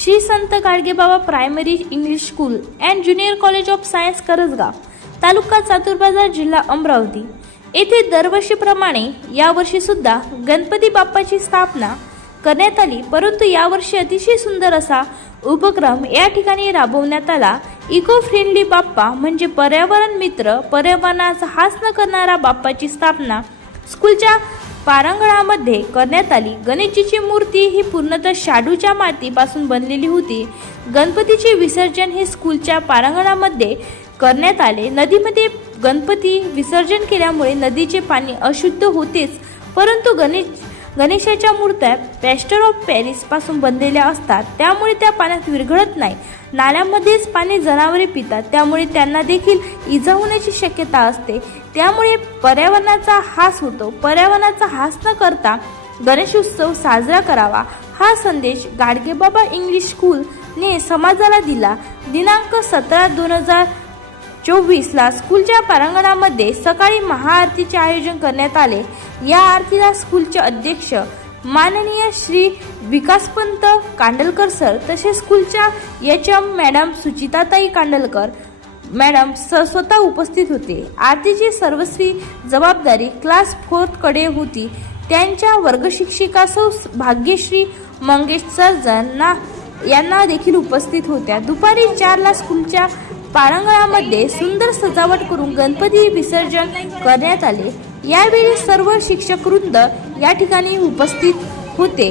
Shri Sant Gadgebaba primary English school and junior college of science Karajgaon तालुका चातुरबाजार जिल्हा अमरावती. येथे दरवर्षीप्रमाणे यावर्षी सुद्धा गणपती बाप्पाची स्थापना करण्यात आली परंतु यावर्षी अतिशय सुंदर असा उपक्रम या ठिकाणी राबवण्यात आला. इको फ्रेंडली बाप्पा म्हणजे पर्यावरण मित्र पर्यावरणाचा हास न करणारा बाप्पाची स्थापना स्कूलच्या पारांगणामध्ये करण्यात आली. गणेशजीची मूर्ती ही पूर्णतः शाडूच्या मातीपासून बनलेली होती. गणपतीचे विसर्जन हे स्कूलच्या पारंगणामध्ये करण्यात आले. नदीमध्ये गणपती विसर्जन केल्यामुळे नदीचे पाणी अशुद्ध होतेच परंतु गणेश गणेशाच्या मूर्त्या पॅस्टर ऑफ पॅरिसपासून बनलेल्या असतात. त्यामुळे त्या पाण्यात विरघळत नाही. नाल्यामध्येच पाणी जनावरे पितात. त्यामुळे त्यांना देखील इजा होण्याची शक्यता असते. त्यामुळे पर्यावरणाचा हास होतो. पर्यावरणाचा हास न करता गणेशोत्सव साजरा करावा. हा संदेश गाडगेबाबा इंग्लिश स्कूलने समाजाला दिला. दिनांक सतरा दोन हजार चोवीसला स्कूलच्या प्रांगणामध्ये सकाळी महाआरतीचे आयोजन करण्यात आले. या आरतीला स्कूलचे अध्यक्ष माननीय श्री विकासपंत कांडलकर सर तसेच स्कूलच्या H M madam Suchitatai Kandalkar madam sir स्वतः उपस्थित होते. आरतीची सर्वस्वी जबाबदारी क्लास फोर्थकडे होती. त्यांच्या वर्गशिक्षिका सौ भाग्यश्री मंगेश सर्जन यांना देखील उपस्थित होत्या. दुपारी चारला स्कूलच्या पारंगळामध्ये सुंदर सजावट करून गणपती विसर्जन करण्यात आले. यावेळी सर्व शिक्षक वृंद या ठिकाणी उपस्थित होते.